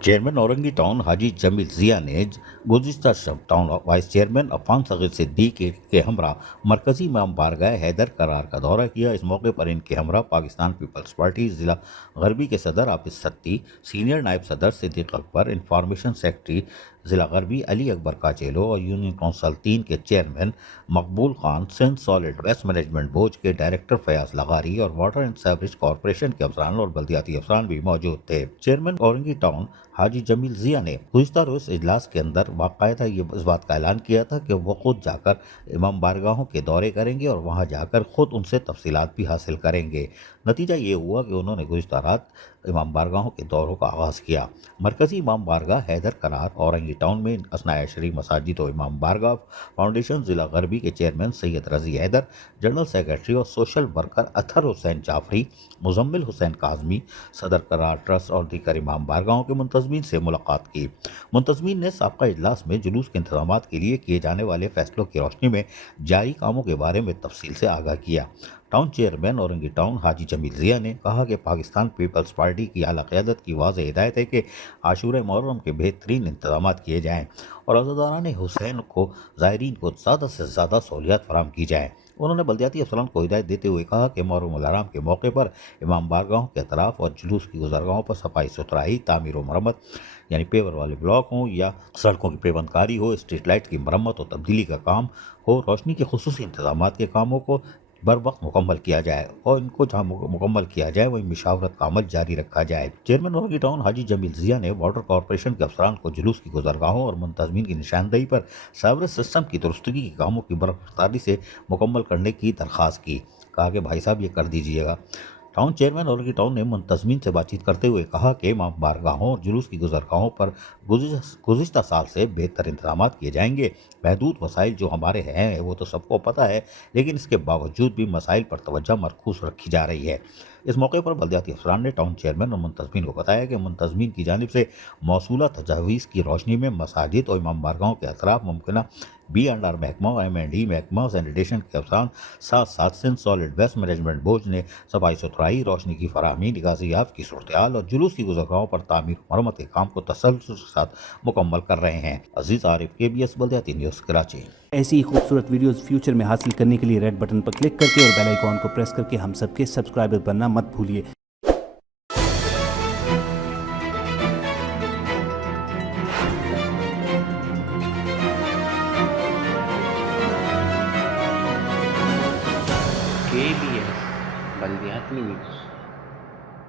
Chairman Orangi town हाजी जमील जिया ने गुज़िश्ता शब town vice chairman Affan Saghir Siddiqui के हमरा मरकज़ी इमाम बारगाह हैदर करार का दौरा किया। इस मौके पर इनके हमरा पाकिस्तान पीपल्स पार्टी ज़िला गरबी के सदर आबिद सत्ती, सीनियर नायब सदर सिद्दीक अकबर, इंफॉर्मेशन सेक्रेटरी ज़िला गरबी अली अकबर काचेलो और यूनियन काउंसिल 3 के chairman Maqbool Khan, Sindh solid waste management board के डायरेक्टर फयाज लगारी और वाटर एंड सीवरेज कॉरपोरेशन के अफसरान और बल्दियाती अफसरान भी मौजूद थे। चेयरमैन औरंगी टाउन हाजी जमील जिया ने गुज़िश्ता रोज़ इजलास के अंदर बाकायदा इस बात का ऐलान किया था कि वो खुद जाकर इमाम बारगाहों के दौरे करेंगे और वहां जाकर खुद उनसे तफसीलात भी हासिल करेंगे। नतीजा ये हुआ कि उन्होंने गुज़िश्ता रात इमाम बारगाहों के दौरों का आगाज़ किया। मरकज़ी इमाम बारगाह हैदर करार औरंगी टाउन में असनाए शरीफ मसाजिद और इमाम बारगाह फाउंडेशन ज़िला गरबी के चेयरमैन सैयद रज़ी हैदर, जनरल सेक्रेटरी और सोशल वर्कर अतहर हुसैन जाफरी, मुजम्मिल हुसैन काज़मी, सदर करार ट्रस्ट और दीगर इमाम बारगाहों के मुंतज़मीन से मुलाकात की। मुंतज़मीन ने साबका इजलास में जुलूस के इंतजामात के लिए किए जाने वाले फैसलों की रोशनी में जारी कामों के बारे में तफसील से आगाह किया। टाउन चेयरमैन औरंगी टाउन हाजी जमील जिया ने कहा कि पाकिस्तान पीपल्स पार्टी की आला क़यादत की वाज़ेह हिदायत है कि आशूरा मुहर्रम के बेहतरीन इंतजाम किए जाएँ और अज़ादारान हुसैन को ज़ायरीन को ज़्यादा से ज़्यादा सहूलियात फराहम की जाएँ। उन्होंने बल्दियाती अफसरान को हिदायत देते हुए कहा कि मुहर्रम उल हराम के मौके पर इमाम बारगाहों के अतराफ और जुलूस की गुज़रगाहों पर सफाई सुथराई, तामीर व मरम्मत यानी पेवर वाले ब्लॉक हों या सड़कों की पेबंदकारी हो, स्ट्रीट लाइट की मरम्मत और तब्दीली का काम हो, रोशनी के खुसूसी इंतजाम के कामों को बर वक्त मुकम्मल किया जाए और इनको जहाँ मुकम्मल किया जाए वहीं मिशावरत का अमल जारी रखा जाए। चेयरमैन औरंगी टाउन हाजी जमील जिया ने वाटर कॉरपोरेशन के अफसरान को जुलूस की गुज़रगाहों और मुंतज़मीन की निशानदेही पर सीवरेज सिस्टम की दुरुस्तगी के कामों की बरफ़्तारी से मुकम्मल करने की दरख्वास्त की। कहा कि भाई साहब ये कर दीजिएगा। टाउन चेयरमैन औरंगी टाउन ने मुंतज़मीन से बातचीत करते हुए कहा कि इमाम बारगाहों और जुलूस की गुज़रगाहों पर गुज़िश्ता साल से बेहतर इंतजाम किए जाएंगे। महदूद वसाइल जो हमारे हैं वो तो सबको पता है, लेकिन इसके बावजूद भी मसाइल पर तवज्जो मरकूज़ रखी जा रही है। इस मौके पर बल्दियाती अफसरान ने टाउन चेयरमैन और मुंतज़मीन को बताया कि मुंतज़मीन की जानिब से मौसूला तजावीज़ की रोशनी में मसाजिद और इमाम बारगाहों के अतराफ मुमकिन B&R महकमा, M&E महकमा, सैनिटेशन के अफसरान साथ साथ Sindh solid waste management board ने सफाई सुथराई, रोशनी की फराहमी, निगाजियाब की सूरत-ए-हाल और जुलूस की गुज़रगाहों पर तामीर मरम्मत के काम को तसल्सल के साथ मुकम्मल कर रहे हैं। अजीज़ आरिफ, KBS बल्दियाती न्यूज़ कराची। ऐसी ही खूबसूरत वीडियोस फ्यूचर में हासिल करने के लिए रेड बटन पर क्लिक करके और बेल आइकॉन को प्रेस करके हम सबके सब्सक्राइबर बनना मत भूलिए। KBS बल्दियाती न्यूज़।